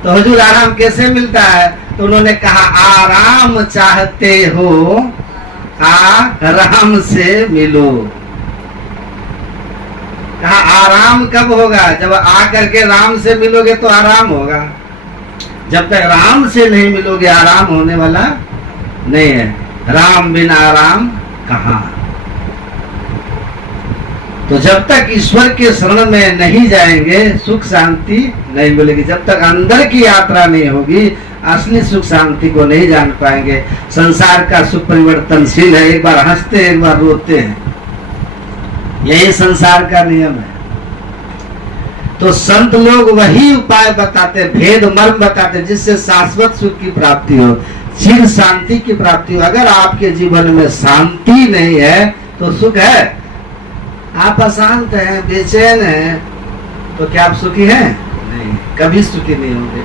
तो हुजूर आराम कैसे मिलता है? तो उन्होंने कहा आराम चाहते हो आराम से मिलो। कहा आराम कब होगा? जब आकर के राम से मिलोगे तो आराम होगा। जब तक राम से नहीं मिलोगे आराम होने वाला नहीं है। राम बिना आराम कहाँ? तो जब तक ईश्वर के शरण में नहीं जाएंगे सुख शांति नहीं मिलेगी। जब तक अंदर की यात्रा नहीं होगी, असली सुख शांति को नहीं जान पाएंगे। संसार का सुख परिवर्तनशील है, एक बार हंसते हैं, एक बार रोते हैं, यही संसार का नियम है। तो संत लोग वही उपाय बताते, भेद मर्म बताते, जिससे शाश्वत सुख की प्राप्ति हो, चिर शांति की प्राप्ति हो। अगर आपके जीवन में शांति नहीं है तो सुख है? आप अशांत हैं, बेचैन हैं, तो क्या आप सुखी हैं? नहीं, कभी सुखी नहीं होंगे।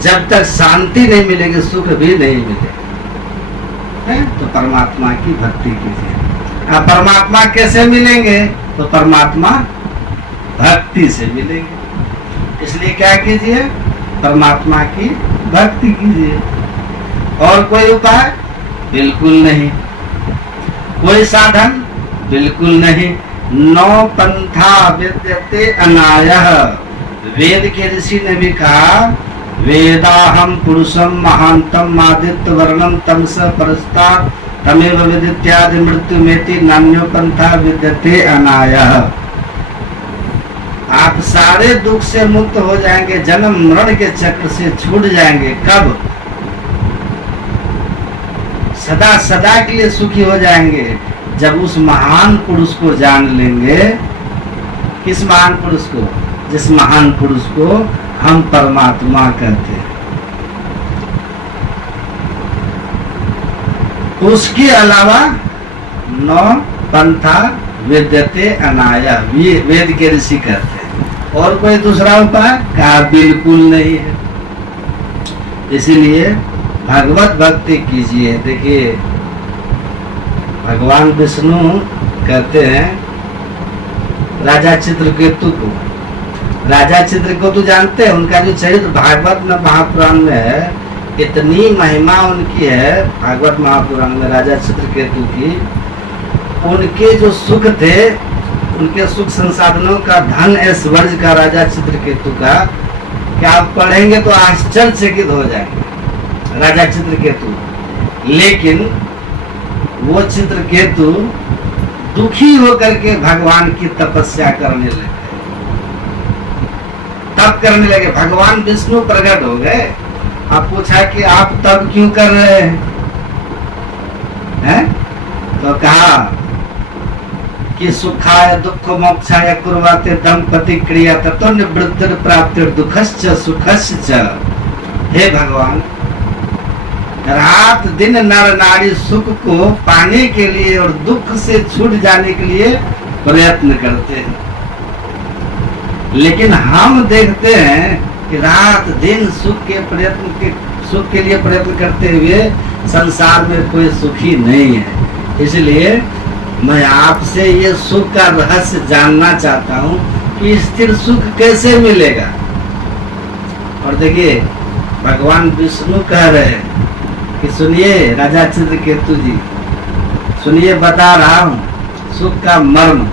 जब तक शांति नहीं मिलेगी सुख भी नहीं मिलेगा। तो परमात्मा की भक्ति कीजिए। आप परमात्मा कैसे मिलेंगे? तो परमात्मा भक्ति से मिलेंगे। इसलिए क्या कीजिए? परमात्मा की भक्ति कीजिए। और कोई उपाय? बिल्कुल नहीं। कोई साधन? बिल्कुल नहीं। नौ पंथा विद्यते अनायः। वेद के ऋषि ने भी कहा, वेदाहम पुरुषम महांतम आदित्य वर्णम तमस परस्तात् तमेव विदित्यादि मृत्यु मेति नान्यो पंथा विद्यते अनायः। आप सारे दुख से मुक्त हो जाएंगे, जन्म मरण के चक्र से छूट जाएंगे। कब? सदा सदा के लिए सुखी हो जाएंगे, जब उस महान पुरुष को जान लेंगे। किस महान पुरुष को? जिस महान पुरुष को हम परमात्मा कहते हैं। उसके अलावा नौ पंथा विद्यते अनाया, वेद के ऋषि कहते हैं। और कोई दूसरा उपाय? कहा बिल्कुल नहीं है। इसीलिए भगवत भक्ति कीजिए। देखिए, भगवान विष्णु कहते हैं राजा चित्रकेतु को, राजा चित्रकेतु जानते हैं, उनका जो चरित्र भागवत में महापुराण में है, इतनी महिमा उनकी है भागवत महापुराण में राजा चित्रकेतु की। उनके जो सुख थे, उनके सुख संसाधनों का, धन ऐश्वर्य का, राजा चित्रकेतु का, क्या आप पढ़ेंगे तो आश्चर्यचकित हो जाएंगे। राजा चित्रकेतु, लेकिन वो चित्रकेतु दुखी होकर के भगवान की तपस्या करने लगे, तप करने लगे। भगवान विष्णु प्रकट हो गए। आप पूछा कि आप तप क्यों कर रहे हैं? तो कहा कि सुखाय दुख मोक्षाय कुर्वते दंपति क्रिया ततो निवृत्तिर प्राप्ति दुखश्च सुखश्च। हे भगवान, रात दिन नर नारी सुख को पाने के लिए और दुख से छूट जाने के लिए प्रयत्न करते हैं, लेकिन हम देखते हैं कि रात दिन सुख के लिए प्रयत्न करते हुए संसार में कोई सुखी नहीं है। इसलिए मैं आपसे ये सुख का रहस्य जानना चाहता हूँ कि स्थिर सुख कैसे मिलेगा। और देखिए, भगवान विष्णु कह रहे हैं कि सुनिए राजा चित्रकेतु जी, सुनिए, बता रहा हूँ सुख का मर्म।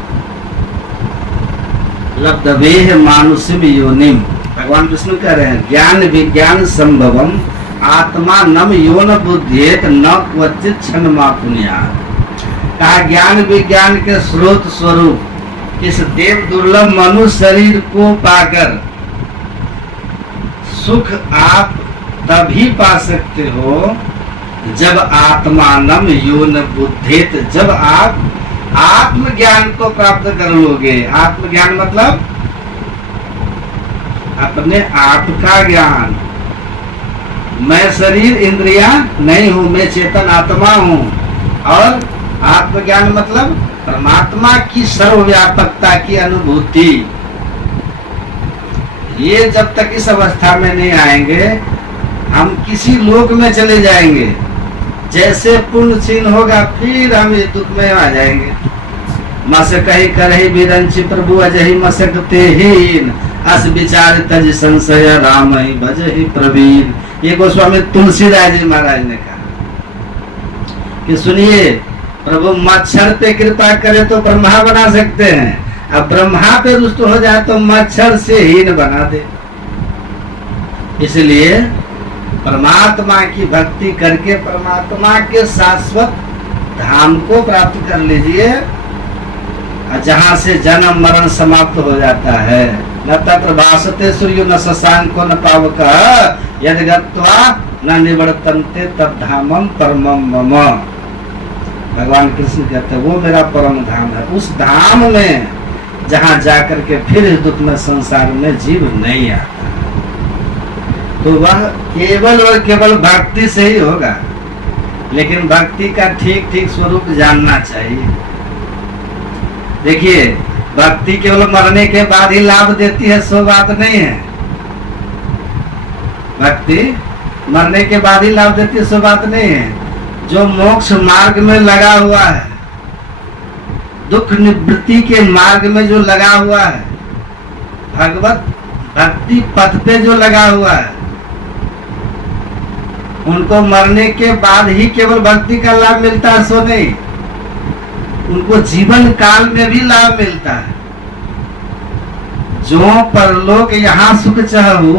लब्धवेह मानुषिम योनिम, भगवान विष्णु कह रहे हैं, ज्ञान विज्ञान संभवम आत्मा नम योन बुद्धियेत न क्वचित क्षणमा पुण्यात्। कहा ज्ञान विज्ञान के स्रोत स्वरूप इस देव दुर्लभ मनुष्य शरीर को पाकर सुख आप तभी पा सकते हो जब आत्मानम योन बुद्धित, जब आप आत्मज्ञान को प्राप्त कर लोगे। आत्मज्ञान मतलब अपने आप का ज्ञान। मैं शरीर इंद्रियां नहीं हूं, मैं चेतन आत्मा हूं। और आत्मज्ञान मतलब परमात्मा की सर्वव्यापकता की अनुभूति। ये जब तक इस अवस्था में नहीं आएंगे, हम किसी लोक में चले जाएंगे। जैसे पुण्य क्षीण होगा फिर हम इस दुख में आ जाएंगे। मसकहि करहि बिरंचि प्रभु अजहि मसकते हीन, अस विचार तज संशय राम ही भजहि प्रवीण। ये गोस्वामी तुलसीदास जी महाराज ने कहा कि सुनिए, प्रभु मच्छर पे कृपा करे तो ब्रह्मा बना सकते हैं, अब ब्रह्मा पे रुष्ट हो जाए तो मच्छर से हीन बना दे। इसलिए परमात्मा की भक्ति करके परमात्मा के शाश्वत धाम को प्राप्त कर लीजिए, जहाँ से जन्म मरण समाप्त हो जाता है। न तत्र भासते सूर्यो न शशांको न पावकः यद् गत्वा न निवर्तन्ते तद धामम परमम मम। भगवान कृष्ण कहते हैं वो मेरा परम धाम है। उस धाम में जहाँ जाकर के फिर इस दुख में संसार में जीव नहीं आता, तो वह केवल और केवल भक्ति से ही होगा। लेकिन भक्ति का ठीक ठीक स्वरूप जानना चाहिए। देखिए, भक्ति केवल मरने के बाद ही लाभ देती है, सो बात नहीं है। भक्ति मरने के बाद ही लाभ देती है, सो बात नहीं है। जो मोक्ष मार्ग में लगा हुआ है, दुख निवृत्ति के मार्ग में जो लगा हुआ है, भगवत भक्ति पथ पे जो लगा हुआ है, उनको मरने के बाद ही केवल भक्ति का लाभ मिलता है, सो नहीं, उनको जीवन काल में भी लाभ मिलता है। जो परलोक यहाँ सुख चाहू,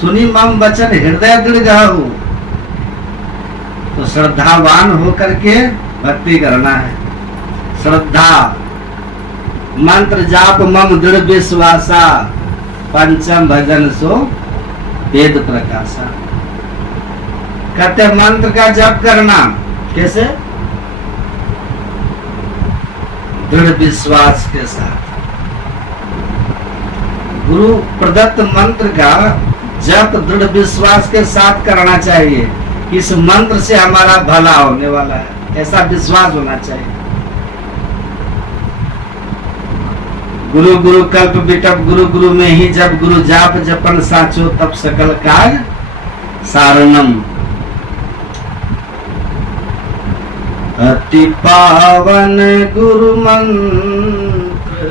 सुनी मम वचन हृदय दृढ़ गहू। तो श्रद्धावान होकर के भक्ति करना है। श्रद्धा मंत्र जाप मम दृढ़ विश्वासा, पंचम भजन सो वेद प्रकाशा। कहते मंत्र का जप करना कैसे? दृढ़ विश्वास के साथ। गुरु प्रदत्त मंत्र का जप दृढ़ विश्वास के साथ करना चाहिए। इस मंत्र से हमारा भला होने वाला है, ऐसा विश्वास होना चाहिए। गुरु गुरु कल्प बिटप गुरु गुरु में ही जब गुरु जाप जपन साचो तब सकल काज सारणम। अति पावन गुरु मंत्र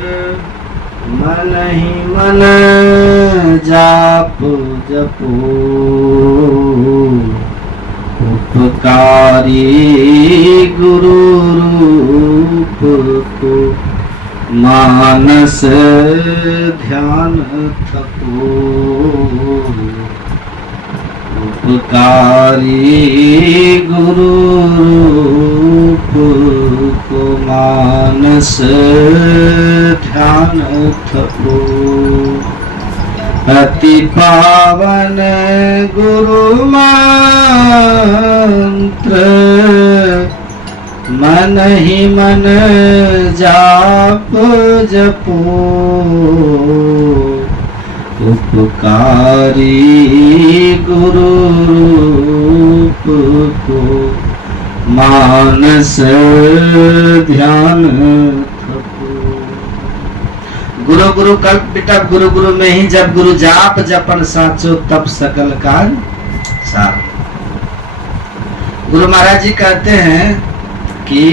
मन ही मन जाप जपो, उपकारी गुरु रूप को मानस ध्यान थको। उपकारी गुरु रूप को मानस ध्यान थको। अति पावन गुरु मंत्र मन ही मन जाप जपो, उपकारी गुरु रूप को मानस ध्यान थको। गुरु गुरु कल्प बिटप गुरु गुरु में ही जब गुरु जाप जपन साचो तब सकल काज सार। गुरु महाराज जी कहते हैं कि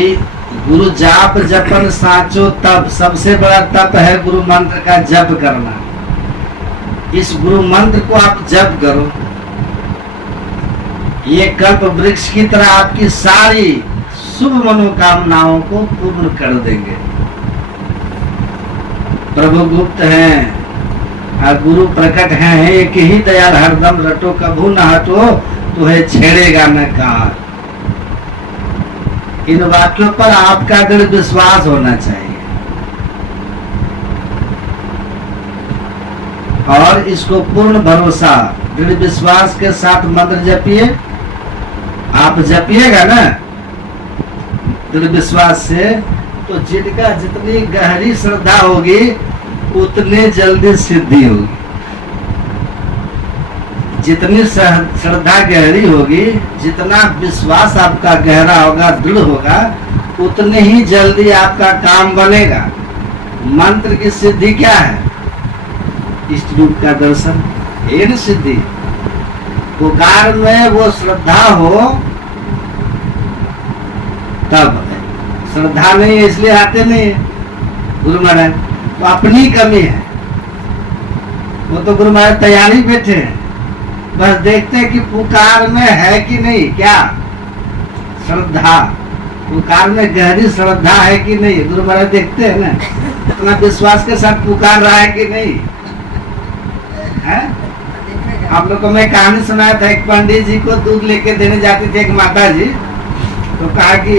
गुरु जाप जपन साचो तप, सबसे बड़ा तप है गुरु मंत्र का जप करना। इस गुरु मंत्र को आप जप करो, ये कल्प वृक्ष की तरह आपकी सारी शुभ मनोकामनाओं को पूर्ण कर देंगे। प्रभु गुप्त हैं और गुरु प्रकट हैं, एक ही दयाल हरदम रटो कभू न हटो, तुम्हें छेड़ेगा न कार। इन वाक्यों पर आपका दृढ़ विश्वास होना चाहिए और इसको पूर्ण भरोसा दृढ़ विश्वास के साथ मंत्र जपिए। आप जपिएगा ना दृढ़ विश्वास से, तो जिनका जितनी गहरी श्रद्धा होगी उतने जल्दी सिद्धि होगी। जितनी श्रद्धा गहरी होगी, जितना विश्वास आपका गहरा होगा, दृढ़ होगा, उतने ही जल्दी आपका काम बनेगा। मंत्र की सिद्धि क्या है? इष्ट रूप का दर्शन, ये न सिद्धि। पुकार में वो श्रद्धा हो तब, श्रद्धा नहीं है इसलिए आते नहीं गुरु महाराज, तो अपनी कमी है। वो तो गुरु महाराज तैयारी बैठे हैं, बस देखते हैं कि पुकार में है कि नहीं, क्या श्रद्धा, पुकार में गहरी श्रद्धा है कि नहीं। गुरु महाराज देखते हैं ना, इतना विश्वास के साथ पुकार रहा है कि नहीं है। आप लोग को मैं कहानी सुनाया था, एक पंडित जी को दूध लेके देने जाती थी एक माता जी, तो कहा कि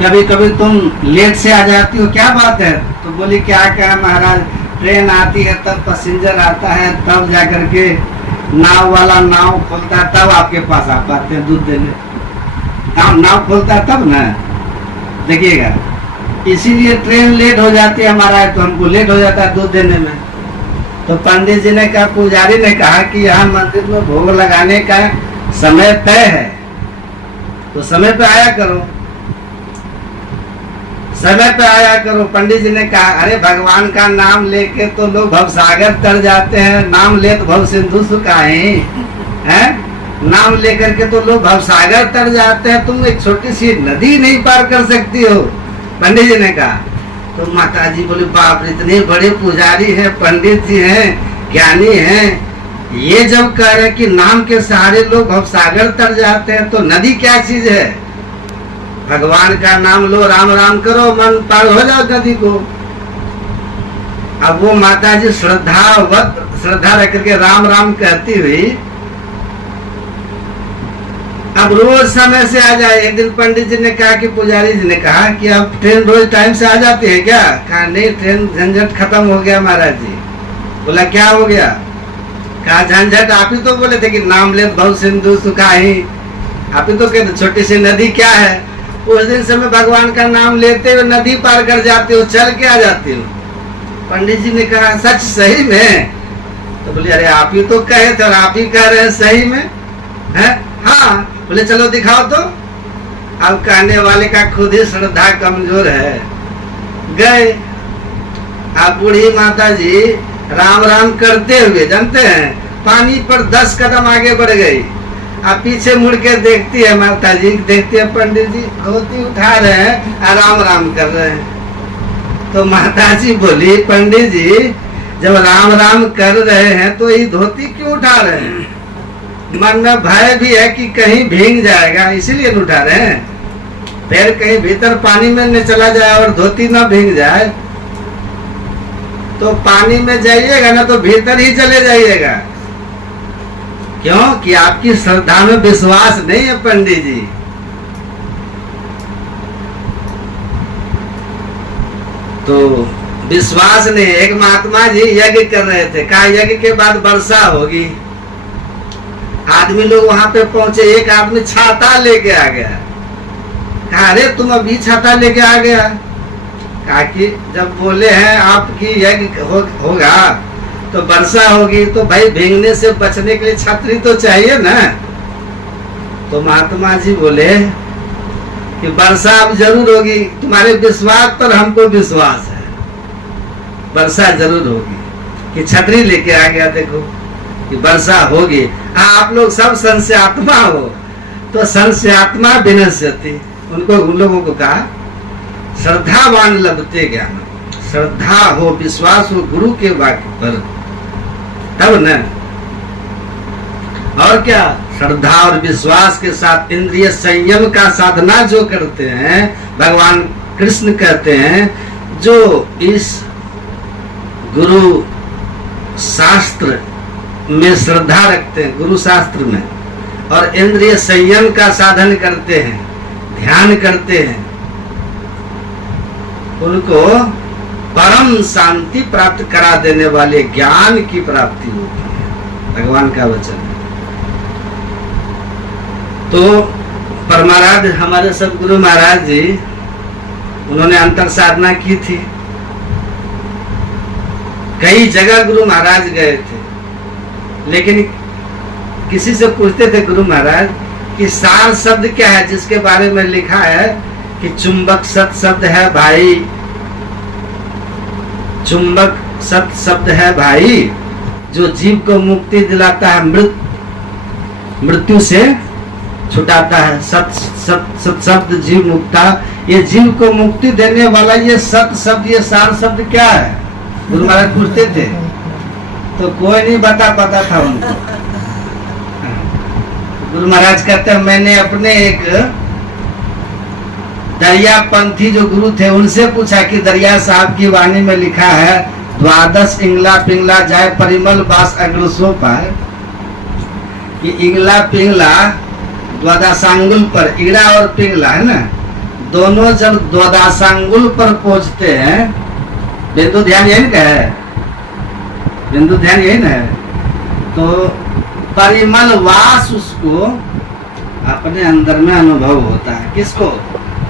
कभी कभी तुम लेट से आ जाती हो, क्या बात है? तो बोली क्या महाराज, ट्रेन आती है तब पैसेंजर आता है, तब जाकर के नाव वाला नाव खोलता है तब आपके पास आ पाते हैं दूध देने। नाव खोलता है तब ना, देखिएगा। इसीलिए ट्रेन लेट हो जाती है हमारा, तो हमको लेट हो जाता है दूध देने में। तो पंडित जी ने कहा, पुजारी ने कहा कि यहाँ मंदिर में भोग लगाने का समय तय है, तो समय पे आया करो, समय पे आया करो। पंडित जी ने कहा, अरे भगवान का नाम लेके तो लोग भवसागर तर जाते हैं, नाम ले तो भव सिंधु सुखाए हैं, नाम लेकर के तो लोग भवसागर तर जाते हैं, तुम एक छोटी सी नदी नहीं पार कर सकती हो। पंडित जी ने कहा। तो माता जी बोले, बाप रे, इतने बड़े पुजारी हैं, पंडित जी हैं, ज्ञानी हैं, ये जब कह रहे कि नाम के सहारे लोग भवसागर तर जाते हैं, तो नदी क्या चीज है? भगवान का नाम लो, राम राम करो, मन पार हो जाओ नदी को। अब वो माता जी श्रद्धा रख करके राम राम कहती हुई अब रोज समय से आ जाए। एक दिन पंडित जी ने कहा कि पुजारी जी ने कहा कि अब ट्रेन रोज टाइम से आ जाती है क्या? कहा नहीं, ट्रेन झंझट खत्म हो गया महाराज जी। बोला क्या हो गया? कहा झंझट आप ही तो बोले थे कि नाम ले भव सिंधु सुखाही, आप ही तो कहते छोटी सी नदी क्या है। उस दिन से मैं भगवान का नाम लेते हुए नदी पार कर जाती हूँ, चल के आ जाती हूँ। पंडित जी ने कहा सच सही में? तो बोले अरे आप ही तो कहे थे और आप ही कह रहे हैं सही में है? हाँ। बोले चलो दिखाओ तो। अब कहने वाले का खुद ही श्रद्धा कमजोर है। गए, अब बूढ़ी माता जी राम राम करते हुए जानते हैं पानी पर 10 कदम आगे बढ़ गई। अब पीछे मुड़ के देखती है माता जी, देखती है पंडित जी धोती उठा रहे हैं और राम राम कर रहे हैं। तो माता जी बोली, पंडित जी जब राम राम कर रहे हैं तो ये धोती क्यों उठा रहे हैं? मन में भय भी है कि कहीं भीग जाएगा, इसीलिए उठा रहे हैं। पैर कहीं भीतर पानी में न चला जाए और धोती न भीग जाए, तो पानी में जाइएगा ना तो भीतर ही चले जाइएगा। क्यों? कि आपकी श्रद्धा में विश्वास नहीं है पंडित जी। तो विश्वास नहीं। एक महात्मा जी यज्ञ कर रहे थे, कहा यज्ञ के बाद वर्षा होगी। आदमी लोग वहां पे पहुंचे, एक आदमी छाता लेके आ गया। कहा अरे तुम अभी छाता लेके आ गया? कहा कि जब बोले हैं आपकी यज्ञ होगा तो वर्षा होगी, तो भाई भीगने से बचने के लिए छतरी तो चाहिए ना। तो महात्मा जी बोले कि वर्षा अब जरूर होगी, तुम्हारे विश्वास पर हमको विश्वास है, वर्षा जरूर होगी। कि छतरी लेके आ गया, देखो कि वर्षा होगी। आप लोग सब संशय आत्मा हो, तो संशय आत्मा विनश्यति। उनको उन लोगों को कहा श्रद्धावान लभते ज्ञान, श्रद्धा हो, विश्वास हो गुरु के वाक्य पर, तब न। और क्या? श्रद्धा और विश्वास के साथ इंद्रिय संयम का साधना जो करते हैं, भगवान कृष्ण कहते हैं जो इस गुरु शास्त्र में श्रद्धा रखते हैं, गुरु शास्त्र में, और इंद्रिय संयम का साधन करते हैं, ध्यान करते हैं, उनको परम शांति प्राप्त करा देने वाले ज्ञान की प्राप्ति होती है। भगवान का वचन है। तो परमाराध्य हमारे सदगुरु महाराज जी, उन्होंने अंतर साधना की थी। कई जगह गुरु महाराज गए थे, लेकिन किसी से पूछते थे गुरु महाराज कि सार शब्द क्या है, जिसके बारे में लिखा है कि चुंबक सत शब्द है भाई, चुंबक सत शब्द है भाई, जो जीव को मुक्ति दिलाता है, मृत्यु से छुटाता है। सत शब्द जीव मुक्ता, ये जीव को मुक्ति देने वाला ये सत शब्द, ये सार शब्द क्या है? गुरु महाराज पूछते थे, तो कोई नहीं बता पाता था उनको। गुरु महाराज कहते हैं मैंने अपने एक दरिया पंथी जो गुरु थे उनसे पूछा कि दरिया साहब की वाणी में लिखा है द्वादश इंगला पिंगला जाए परिमल बास अग्रसो पर, कि इंगला पिंगला द्वादशांगुल पर, ईड़ा और पिंगला है ना, दोनों जब द्वादशांगुल पर पहुंचते हैं, बिंदु ध्यान यही ना है, बिंदु ध्यान यही ना है, तो परिमल वास उसको अपने अंदर में अनुभव होता है। किसको?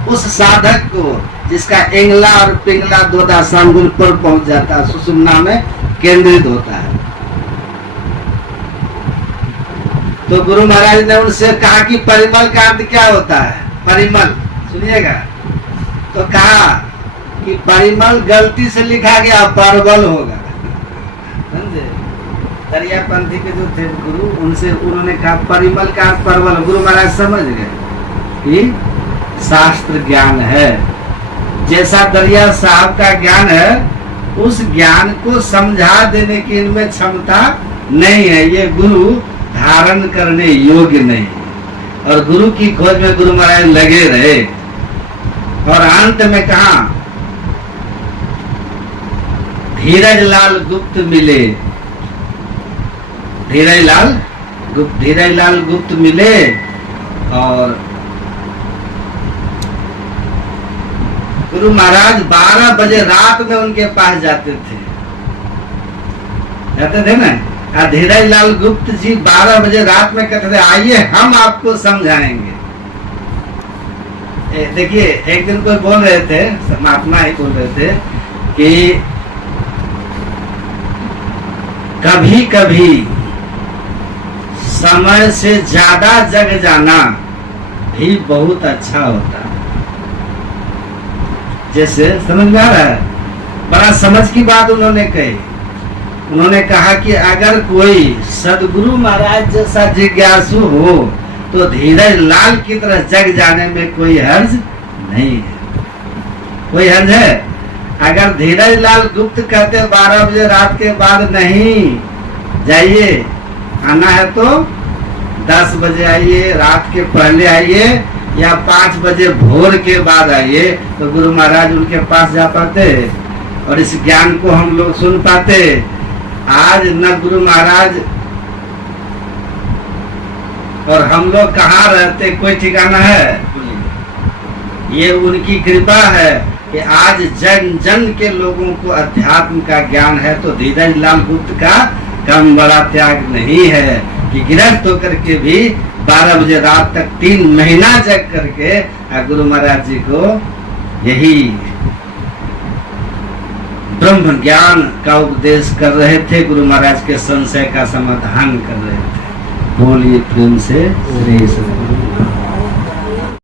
उस साधक को जिसका इंगला और पिंगला दो दशांगुल पर पहुंच जाता है, सुषुम्ना में केंद्रित होता है। तो गुरु महाराज ने उनसे कहा कि परिमल का अर्थ क्या होता है? परिमल सुनिएगा। तो कहा कि परिमल गलती से लिखा गया, परवल होगा। समझे? दरियापंथी के जो थे गुरु, उनसे उन्होंने कहा परिमल का अर्थ परवल। गुरु महाराज समझ गए कि शास्त्र ज्ञान है। जैसा दरिया साहब का ज्ञान है, उस ज्ञान को समझा देने की इनमें क्षमता नहीं है। ये गुरु धारण करने योग्य नहीं। और गुरु की खोज में गुरु महाराज लगे रहे। और अंत में कहा धीरज लाल गुप्त मिले। धीरज लाल गुप्त मिले और गुरु महाराज 12 बजे रात में उनके पास जाते थे ना। धीरज लाल गुप्त जी 12 बजे रात में कहते थे आइए हम आपको समझाएंगे। देखिए एक दिन कोई बोल रहे थे, महात्मा ही बोल रहे थे कि कभी कभी समय से ज्यादा जग जाना भी बहुत अच्छा होता है। जैसे समझ में आ रहा है? बड़ा समझ की बात उन्होंने कही। उन्होंने कहा कि अगर कोई सदगुरु महाराज जैसा जिज्ञासु हो तो धीरज लाल की तरह जग जाने में कोई हर्ज नहीं है। कोई हर्ज है? अगर धीरज लाल गुप्त कहते 12 बजे रात के बाद नहीं जाइए, आना है तो 10 बजे आइए, रात के पहले आइए या 5 बजे भोर के बाद आइए, तो गुरु महाराज उनके पास जा पाते और इस ज्ञान को हम लोग सुन पाते। आज न गुरु महाराज और हम लोग कहाँ रहते, कोई ठिकाना है? ये उनकी कृपा है कि आज जन जन के लोगों को अध्यात्म का ज्ञान है। तो धीरज लाल गुप्त का कम बड़ा त्याग नहीं है कि गिरफ्त होकर के भी 12 बजे रात तक 3 महीना जग करके गुरु महाराज जी को यही ब्रह्म ज्ञान का उपदेश कर रहे थे। गुरु महाराज के संशय का समाधान कर रहे थे। बोलिए प्रेम से श्री सद्गुरु।